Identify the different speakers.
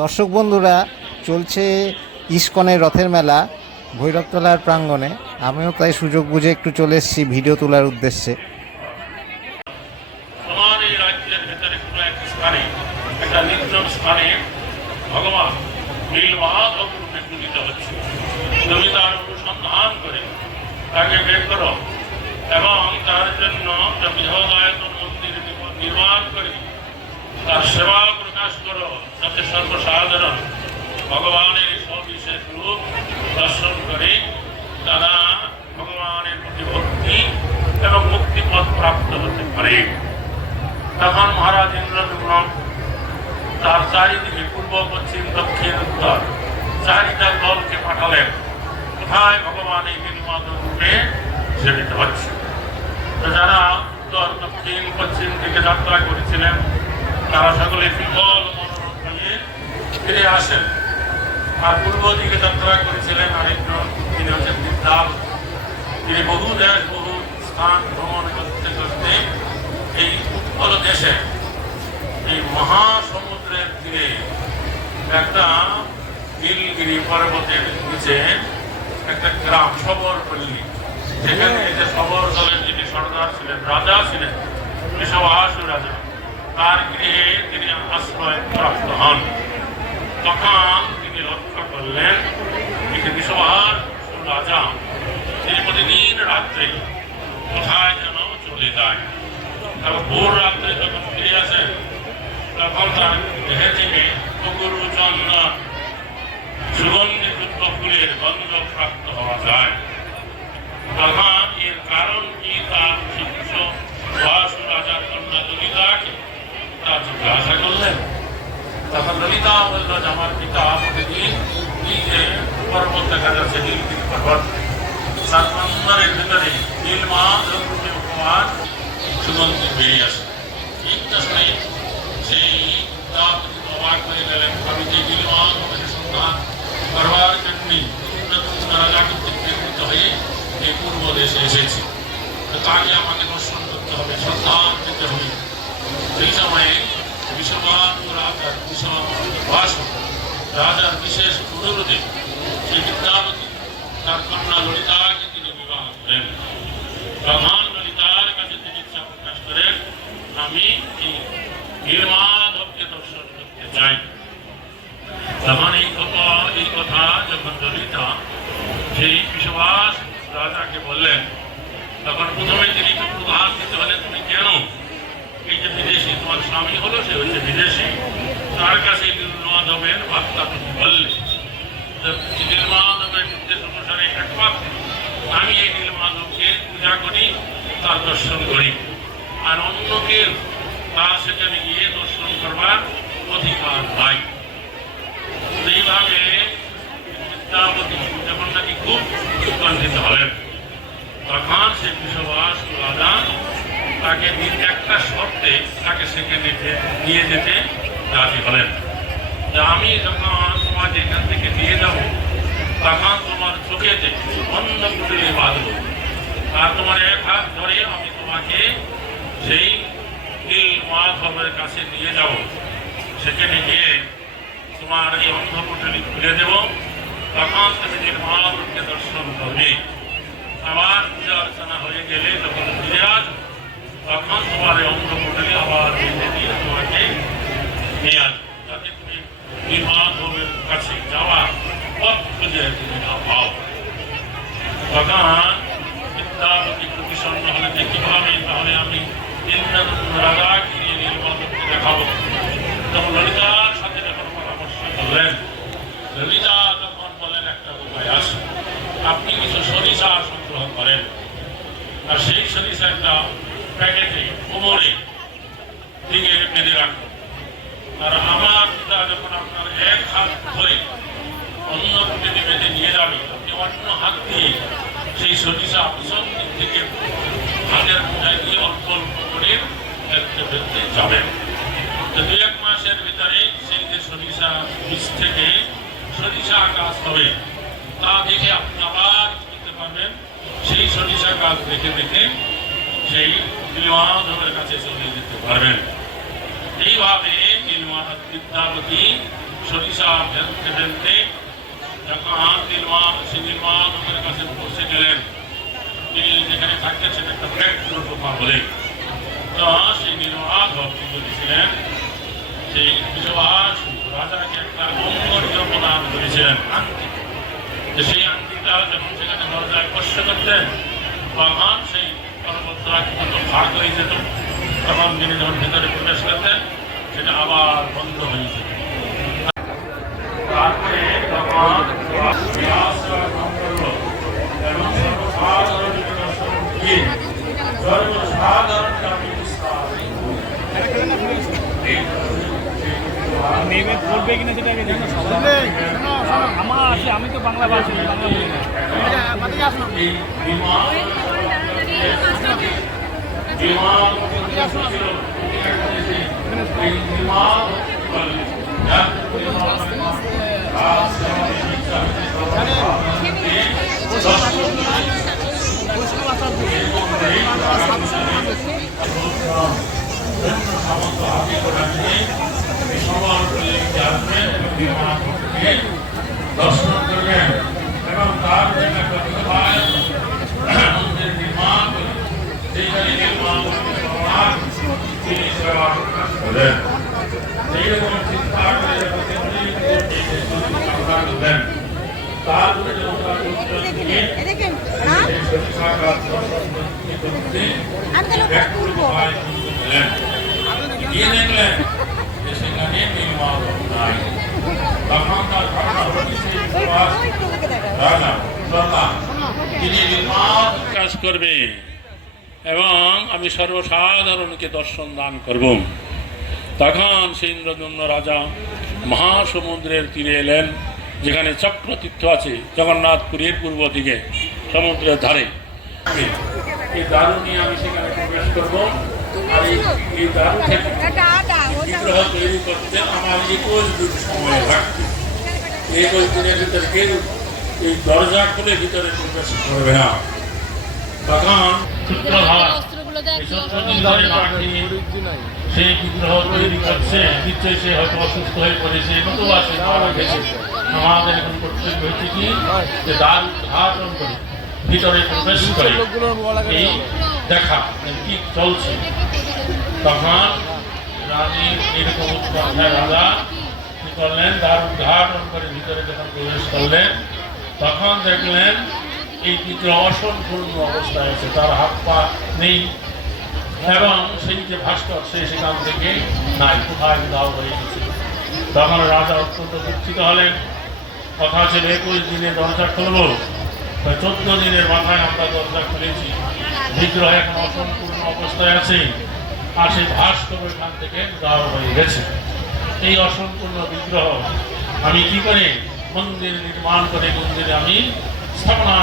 Speaker 1: দর্শক বন্ধুরা, চলছে ইস্কনের রথের মেলা, ভৈরবতলার প্রাঙ্গণে। আমিও তাই সুযোগ বুঝে একটু চলে এসেছি ভিডিও তোলার উদ্দেশ্যে।
Speaker 2: এবং তার জন্য নির্মাণ করে তার সেবা প্রকাশ করো যাতে সর্বসাধারণ ভগবানের সবিশেষ রূপ দর্শন করে তারা ভগবানের প্রতি ভক্তি এবং মুক্তিপথ প্রাপ্ত হতে পারে। তখন মহারাজ ইন্দ্রদুম্ন তার চারিদিকে পূর্ব, পশ্চিম, দক্ষিণ, উত্তর চারিটা দলকে পাঠালেন। কোথায় ভগবান এই নীলমাধব রূপে? সেবিত হচ্ছে যারা উত্তর, দক্ষিণ, পশ্চিম দিকে যাত্রা করেছিলেন তারা সকলে বিফল ফিরে আসেন। আর পূর্ব দিকে যাত্রা করেছিলেন আরেকজন, তিনি হচ্ছেন তিনি বহু দেশ, বহু স্থান ভ্রমণ করতে করতে এই উৎপল দেশে, এই মহাসমুদ্রের তীরে একটা নীলগিরি পর্বতের নিচে একটা গ্রাম, সবরপল্লী। সেখানে এই যে সবর দলের যিনি সর্দার ছিলেন, রাজা ছিলেন বৃষভাসু রাজা। তার গৃহে তিনি আশ্রয় প্রাপ্ত হন। তখন তিনি লক্ষ্য করলেন যে বিশ্বভার রাজা তিনি প্রতিদিন রাত্রে কোথায় যেন চলে যায়। তারপর ভোর রাত্রে যখন ফিরে আসেন, তখন তার দেহে থেকে কুকুরু চন্দন সুগন্ধিযুক্ত ফুলের গন্ধ প্রাপ্ত হওয়া যায়। তখন ললিতা বলল যে আমার পিতা প্রতিদিন এই যে পর্বত দেখা যাচ্ছে নীলগিরি পর্বত তার অন্দরের ভিতরে নীলমা রূপে উপমান সুগন্ধি বেরিয়ে আসে এইটা শুনে সেই তাপতি অবাক হয়ে গেলেন আমি যে নীলমা রূপের সন্ধান করবার জন্যই নতুন রাজা কিন্তু প্রেরিত হয়ে এই পূর্ব দেশে এসেছি তো তাকে আমাকে দর্শন করতে হবে সন্ধান দিতে হবে সেই সময়ে বিশ্ববান রাজার বিশ্ববাস রাজার বিশেষ অনুরোধে সেই বিদ্যাপতি তার কন্যা ললিতাকে তিনি বিবাহ করেন প্রধান ললিতার কাছে তিনি ইচ্ছা প্রকাশ করেন আমি এই নির্মাধবকে দর্শন করতে চাই তখন এই কথা এই কথা যখন ললিতা সেই বিশ্ববাস রাজাকে বললেন তখন প্রথমে তিনি একটু প্রধান দিতে হলে তুমি কেন এই যে বিদেশি তোমার স্বামী হলো, সে হচ্ছে বিদেশি। তার কাছে নীলমাধবের বার্তা তুমি বললে। নীলমাধবের নির্দেশ অনুসারে আমি এই নীলমাধবকে পূজা করি, তার দর্শন করি। আর অন্যকে তার সেখানে গিয়ে দর্শন করবার অধিকার নাই এইভাবে বিদ্যাপতি যখন নাকি খুব উৎকণ্ঠিত হলেন। তখন সে বিশ্ববাস তাকে একটা শর্তে তাকে সেখানে নিয়ে যেতে রাজি হলেন। আমি যখন তোমাকে এখান থেকে নিয়ে যাব, তখন তোমার চোখেতে অন্য কুটুলি বাঁধব। আর তোমার এক হাত ধরে আমি তোমাকে সেই নীল মাধবের কাছে নিয়ে যাব, সেখানে গিয়ে তোমার এই অন্ধকুটুলি খুলে দেব। তখন তুমি নীল মাধবকে দর্শন করবে। আবার পূজা অর্চনা হয়ে গেলে তখন ফিরে আসবে তখন তোমার এই অন্ধকুটুলি আবার বেঁধে দিয়ে তোমাকে নিয়ে আসবে যাতে তুমি নির্মাধবের কাছে যাওয়া পথ খুঁজে তুমি না পাও তখন বিদ্যাপতি প্রতিসন্ন হলে যে কীভাবে তাহলে আমি ইন্দ্রদুম্ন রাজাকে নিয়ে নির্মাধবকে দেখাবো তখন ললিতার সাথে যখন পরামর্শ করলেন ললিতা তখন বলেন একটা উপায় আছে আপনি কিছু সরিষা সংগ্রহ করেন আর সেই সরিষা একটা প্যাকেটে কোমরে দিকে বেঁধে রাখুন আর আমার পিতা যখন আপনার এক হাত ধরে অন্য নিয়ে যাবে। অন্য হাত দিয়ে সেই সরিষা পিছন দিক থেকে হাতের দিয়ে অল্প অল্প করে ফেলতে যাবেন। দু এক মাসের ভিতরে সেই যে সরিষা বীজ থেকে সরিষা গাছ হবে, তা দেখে আপনি আবার করতে পারবেন, সেই সরিষা গাছ দেখে দেখে সেই নীলমাধবের কাছে চলে যেতে পারবেন। এইভাবে বিদ্যাপতি সরিষা পৌঁছে গেলেন। তিনি যেখানে থাকতেছেন একটা ব্যাগ টোপা বলে। তো সেই নির্মাণ ভক্তি সেই বিশ্ববাস রাজাকে একটা অঙ্গর্য প্রদান করেছিলেন। আংটি সেই আংটিটা যখন সেখানে দরজায় স্পর্শ করতেন, তখন সেই পরবর্তরা কিন্তু ভাগ হয়ে যেত। তখন তিনি যখন ভিতরে প্রবেশ করতেন, সেটা আবার বন্ধ হয়ে যেত তারপরে
Speaker 3: নেমে পড়বে কিনা সেটা জানো সবাই আমার আছে আমি তো বাংলা ভাষী বাংলা বলি না
Speaker 2: এই দর্শন করবেন এবং তার জন্য সেখানে নির্মাণ নাই। তখন তার তিনি কাজ করবে। এবং আমি সর্বসাধারণকে দর্শন দান করব। তখন সেই ইন্দ্রদম্ন রাজা মহাসমুদ্রের তীরে এলেন, যেখানে চক্রতীর্থ আছে জগন্নাথপুরের পূর্ব দিকে, সমুদ্রের ধারে। এই দারু নিয়ে আমি সেখানে প্রবেশ করব। আর এই- তৈরি করতে আমার এই দরজা খুলে ভিতরে প্রবেশ করবে না। তখন সূত্রধার সেই বিগ্রহ তৈরি করছে নিশ্চয়ই সে হয়তো অসুস্থ হয়ে পড়েছে সে মারা গেছে। আমাদের এখন কর্তব্য হচ্ছে কি? যে দ্বার উদ্ঘাটন করে ভিতরে প্রবেশ করে। এই দেখা কি চলছে। তখন রানী এরকম রাজা কি করলেন? দ্বার উদ্ঘাটন করে ভিতরে যখন প্রবেশ করলেন তখন দেখলেন এই বিগ্রহ অসম্পূর্ণ অবস্থায় আছে তার হাত পা নেই। এবং সেই যে ভাস্কর, সে সেখান থেকে নাই, কোথায় দাও হয়ে গেছে। তখন রাজা অত্যন্ত দুঃখিত হলেন। কথা ছিল একুশ দিনে দরজা খুলবো। চোদ্দ দিনের মাথায় আমরা দরজা খুলেছি। বিগ্রহ এখন অসম্পূর্ণ অবস্থায় আছে। আর সেই ভাস্কর এখান থেকে দাও হয়ে গেছে। এই অসম্পূর্ণ বিগ্রহ আমি কি করে মন্দির নির্মাণ করে মন্দিরে আমি স্থাপনা